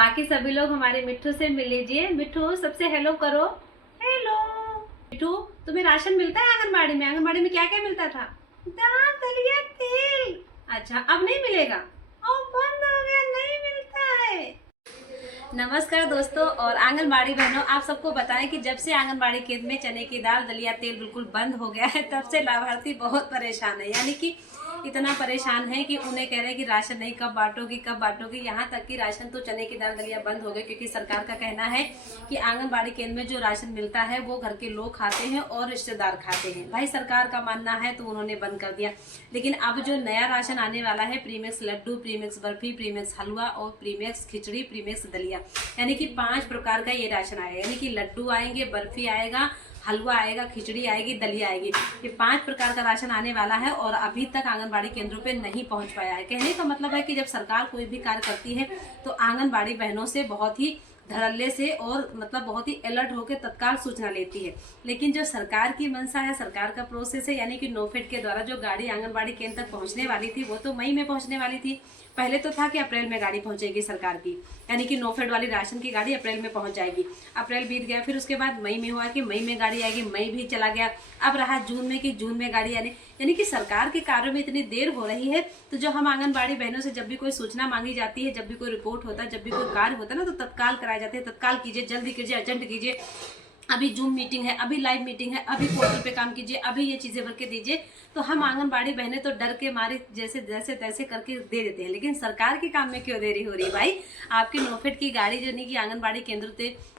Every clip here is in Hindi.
बाकी सभी लोग हमारे मिट्ठू से मिल लीजिए। मिट्ठू सबसे हेलो करो। हेलो मिट्ठू, तुम्हें राशन मिलता है आंगनबाड़ी में? आंगनबाड़ी में क्या क्या मिलता था? दाल, दलिया, तेल। अच्छा, अब नहीं मिलेगा? अब बंद हो गया, नहीं मिलता है। नमस्कार दोस्तों और आंगनबाड़ी बहनों, आप सबको बताएं कि जब से आंगनबाड़ी केंद्र में चने की दाल, दलिया, तेल बिल्कुल बंद हो गया है, तब से लाभार्थी बहुत परेशान है। यानी कि इतना परेशान है कि उन्हें कह रहे हैं कि राशन नहीं, कब बांटोगी कब बांटोगी। यहाँ तक कि राशन तो चने की दाल, दलिया बंद हो गए, क्योंकि सरकार का कहना है कि आंगनबाड़ी केंद्र में जो राशन मिलता है वो घर के लोग खाते हैं और रिश्तेदार खाते हैं। भाई सरकार का मानना है तो उन्होंने बंद कर दिया। लेकिन अब जो नया राशन आने वाला है, premix laddu, premix barfi, premix halwa और प्रीमिक्स खिचड़ी, प्रीमिक्स दलिया, यानी कि 5 प्रकार का ये राशन आएगा। यानी कि लड्डू आएंगे, बर्फी आएगा, हलवा आएगा, खिचड़ी आएगी, दलिया आएगी। ये 5 प्रकार का राशन आने वाला है और अभी तक आंगनबाड़ी केंद्रों पे नहीं पहुंच पाया है। कहने का मतलब है कि जब सरकार कोई भी कार्य करती है तो आंगनबाड़ी बहनों से बहुत ही धड़ल्ले से और मतलब बहुत ही अलर्ट होकर तत्काल सूचना लेती है। लेकिन जो सरकार की मंशा है, सरकार का प्रोसेस है, यानी कि नोफेड के द्वारा जो गाड़ी आंगनबाड़ी केंद्र तक पहुंचने वाली थी वो तो मई में पहुंचने वाली थी। पहले तो था कि अप्रैल में गाड़ी पहुंचेगी सरकार की, यानी कि नोफेड वाली राशन की गाड़ी अप्रैल में पहुंच जाएगी। अप्रैल बीत गया, फिर उसके बाद मई में हुआ कि मई में गाड़ी आएगी, मई भी चला गया। अब रहा जून में कि जून में गाड़ी आने, यानी कि सरकार के कार्यों में इतनी देर हो रही है। तो जो हम आंगनबाड़ी बहनों से जब भी कोई सूचना मांगी जाती है, जब भी कोई रिपोर्ट होता है, जब भी कोई कार्य होता है ना, तो तत्काल कराए जाते हैं। तत्काल कीजिए, जल्दी कीजिए, अर्जेंट कीजिए, अभी जूम मीटिंग है, अभी लाइव मीटिंग है, अभी पोर्टल पे काम कीजिए, अभी ये चीजें भर के दीजिए। तो हम आंगनबाड़ी बहनें तो डर के मारे जैसे जैसे तैसे करके दे देते हैं। लेकिन सरकार के काम में क्यों देरी हो रही है भाई? आपकी नोफेड की गाड़ी जो नहीं कि आंगनबाड़ी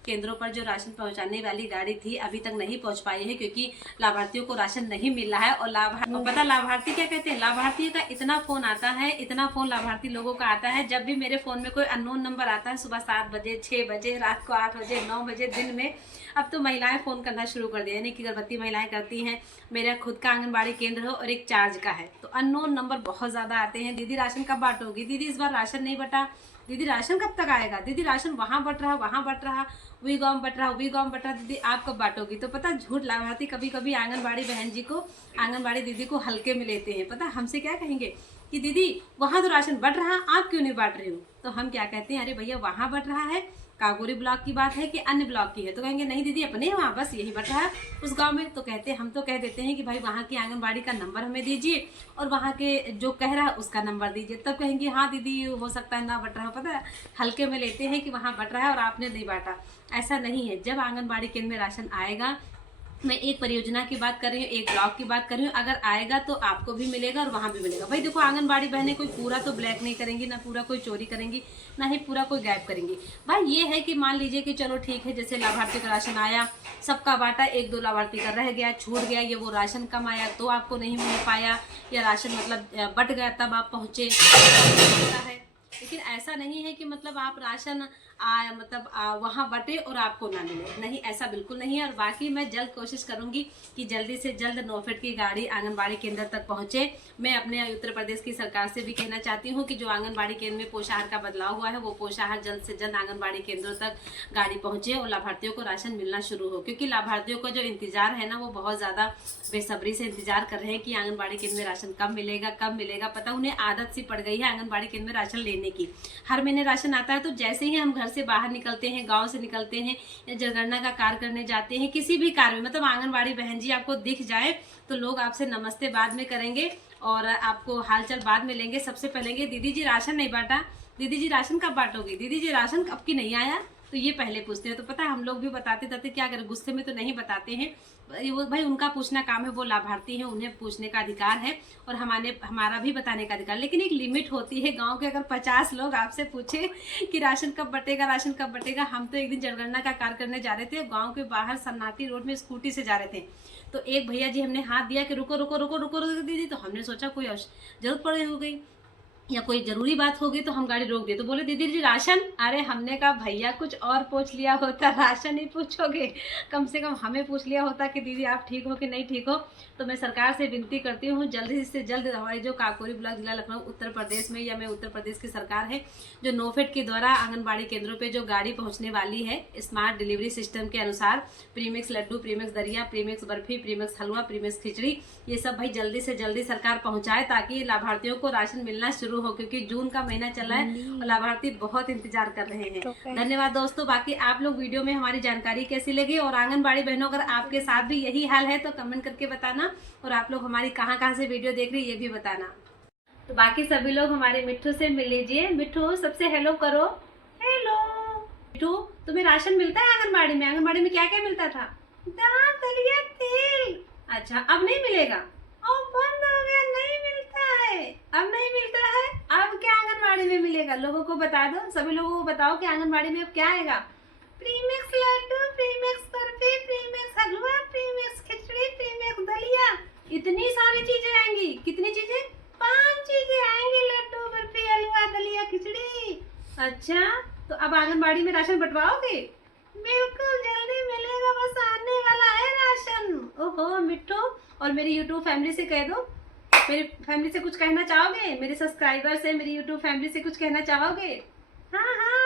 केंद्रों पर जो राशन पहुंचाने वाली गाड़ी थी अभी तक नहीं पहुंच पाई है, क्योंकि लाभार्थियों को राशन नहीं मिल रहा है। और पता लाभार्थी क्या कहते हैं? लाभार्थियों का इतना फोन आता है, इतना फोन लाभार्थी लोगों का आता है। जब भी मेरे फोन में कोई अननोन नंबर आता है, सुबह 7 बजे, 6 बजे, रात को 8 बजे, 9 बजे, दिन में, अब तो महिलाएं फोन करना शुरू कर दिया। यानी कि गर्भवती महिलाएं करती हैं। मेरा खुद का आंगनबाड़ी केंद्र है और एक चार्ज का है, तो अननोन नंबर बहुत ज्यादा आते हैं। दीदी राशन कब बांटोगी? दीदी इस बार राशन नहीं बटा। दीदी राशन कब तक आएगा? दीदी राशन वहां बट रहा, वहां बट रहा, वी गांव बट रहा, वी गांव बट रहा, दीदी आप कब बांटोगी? तो पता झूठ लाभार्थी कभी कभी आंगनबाड़ी बहन जी को, आंगनबाड़ी दीदी को हल्के में लेते हैं। पता हमसे क्या कहेंगे कि दीदी वहां तो राशन बट रहा, आप क्यों नहीं बांट रहे हो? तो हम क्या कहते हैं, अरे भैया वहां बट रहा है, काकोरी ब्लॉक की बात है कि अन्य ब्लॉक की है? तो कहेंगे नहीं दीदी अपने वहाँ बस यही बट रहा है उस गांव में। तो कहते हम तो कह देते हैं कि भाई वहाँ की आंगनबाड़ी का नंबर हमें दीजिए और वहाँ के जो कह रहा है उसका नंबर दीजिए। तब कहेंगे हाँ दीदी हो सकता है ना बट रहा। पता है हल्के में लेते हैं कि वहाँ बट रहा है और आपने नहीं बांटा। ऐसा नहीं है। जब आंगनबाड़ी केंद्र में राशन आएगा, मैं एक परियोजना की बात कर रही हूँ, एक ब्लॉक की बात कर रही हूँ, अगर आएगा तो आपको भी मिलेगा और वहाँ भी मिलेगा। भाई देखो आंगनबाड़ी बहनें कोई पूरा तो ब्लैक नहीं करेंगी, ना पूरा कोई चोरी करेंगी, ना ही पूरा कोई गायब करेंगी। भाई ये है कि मान लीजिए कि चलो ठीक है, जैसे लाभार्थी का राशन आया, सबका बांटा, 1-2 लाभार्थी का रह गया, छूट गया, ये वो राशन कम आया तो आपको नहीं मिल पाया, या राशन मतलब बट गया तब आप पहुँचे है। लेकिन ऐसा नहीं है कि मतलब आप राशन वहाँ बटे और आपको ना मिले, नहीं, ऐसा बिल्कुल नहीं है। और बाकी मैं जल्द कोशिश करूंगी कि जल्दी से जल्द नोफेड की गाड़ी आंगनबाड़ी केंद्र तक पहुंचे। मैं अपने उत्तर प्रदेश की सरकार से भी कहना चाहती हूं कि जो आंगनबाड़ी केंद्र में पोषाहार का बदलाव हुआ है, वो पोषाहार जल्द से जल्द आंगनबाड़ी केंद्रों तक गाड़ी पहुंचे और लाभार्थियों को राशन मिलना शुरू हो। क्योंकि लाभार्थियों का जो इंतजार है ना, वो बहुत ज्यादा बेसब्री से इंतजार कर रहे हैं कि आंगनबाड़ी केंद्र में राशन कब मिलेगा, कब मिलेगा। पता उन्हें आदत सी पड़ गई है आंगनबाड़ी केंद्र में राशन लेने की। हर महीने राशन आता है तो जैसे ही हम घर से बाहर निकलते हैं, गांव से निकलते हैं या जनगणना का कार्य करने जाते हैं, किसी भी कार्य में, मतलब आंगनबाड़ी बहन जी आपको दिख जाए तो लोग आपसे नमस्ते बाद में करेंगे और आपको हालचाल बाद में लेंगे। सबसे पहले दीदी जी राशन नहीं बांटा, दीदी जी राशन कब बांटोगी, दीदी जी राशन कब की नहीं आया, तो ये पहले पूछते हैं। तो पता है हम लोग भी बताते क्या करें, गुस्से में तो नहीं बताते हैं। वो भाई उनका पूछना काम है, वो लाभार्थी हैं, उन्हें पूछने का अधिकार है और हमारा भी बताने का अधिकार। लेकिन एक लिमिट होती है। गांव के अगर 50 लोग आपसे पूछे कि राशन कब बटेगा, राशन कब बटेगा। हम तो एक दिन जनगणना का कार्य करने जा रहे थे, गाँव के बाहर सन्नाटी रोड में स्कूटी से जा रहे थे, तो एक भैया जी हमने हाथ दिया कि रुको रुको रुको रुको रुको दीदी। तो हमने सोचा कोई जरूरत पड़े हो गई या कोई जरूरी बात होगी, तो हम गाड़ी रोक दी। तो बोले दीदी जी राशन। अरे हमने कहा भैया कुछ और पूछ लिया होता, राशन ही पूछोगे, कम से कम हमें पूछ लिया होता कि दीदी आप ठीक हो कि नहीं ठीक हो। तो मैं सरकार से विनती करती हूँ जल्दी से जल्द हमारे जो काकोरी ब्लॉक जिला लखनऊ उत्तर प्रदेश में, या मैं उत्तर प्रदेश की सरकार है, जो नोफेड के द्वारा आंगनबाड़ी केंद्रों पे जो गाड़ी पहुंचने वाली है स्मार्ट डिलीवरी सिस्टम के अनुसार, प्रीमिक्स लड्डू, प्रीमिक्स दलिया, premix barfi, premix halwa, premix खिचड़ी, ये सब भाई जल्दी से जल्दी सरकार पहुंचाए ताकि लाभार्थियों को राशन मिलना शुरू शुरू हो, क्योंकि जून का महीना चला है और लाभार्थी बहुत इंतजार कर रहे हैं। धन्यवाद दोस्तों। बाकी आप लोग वीडियो में हमारी जानकारी कैसी लगी, और आंगनबाड़ी बहनों अगर आपके साथ भी यही हाल है तो कमेंट करके बताना, और आप लोग हमारी कहाँ से वीडियो देख रहे हैं ये भी बताना। तो बाकी सभी लोग हमारे मिट्ठू से मिल लीजिए। मिट्ठू सबसे हेलो करो। हेलो मिट्ठू, तुम्हें राशन मिलता है आंगनबाड़ी में? आंगनबाड़ी में क्या क्या मिलता था? दाल, दलिया, तेल। अच्छा, अब नहीं मिलेगा? अब बंद हो गया, नहीं मिलता है। अब नहीं मिलता है, अब क्या आंगनबाड़ी में मिलेगा? लोगों को बता दो, सभी लोगों को बताओ कि आंगनबाड़ी में अब क्या आएगा। Premix laddu, premix barfi, premix halwa, premix khichdi, premix daliya, इतनी सारी चीजें आएंगी। कितनी चीजें? 5 चीजें आएंगी, लड्डू, बर्फी, हलवा, दलिया, खिचड़ी। अच्छा, तो अब आंगनबाड़ी में राशन बंटवाओगे? बिल्कुल, जल्दी मिलेगा, बस आने वाला है राशन। ओहो मिट्ठू, और मेरी यूट्यूब फैमिली से कह दो, मेरी फैमिली से कुछ कहना चाहोगे? मेरे सब्सक्राइबर से, मेरी यूट्यूब फैमिली से कुछ कहना चाहोगे? हाँ हाँ,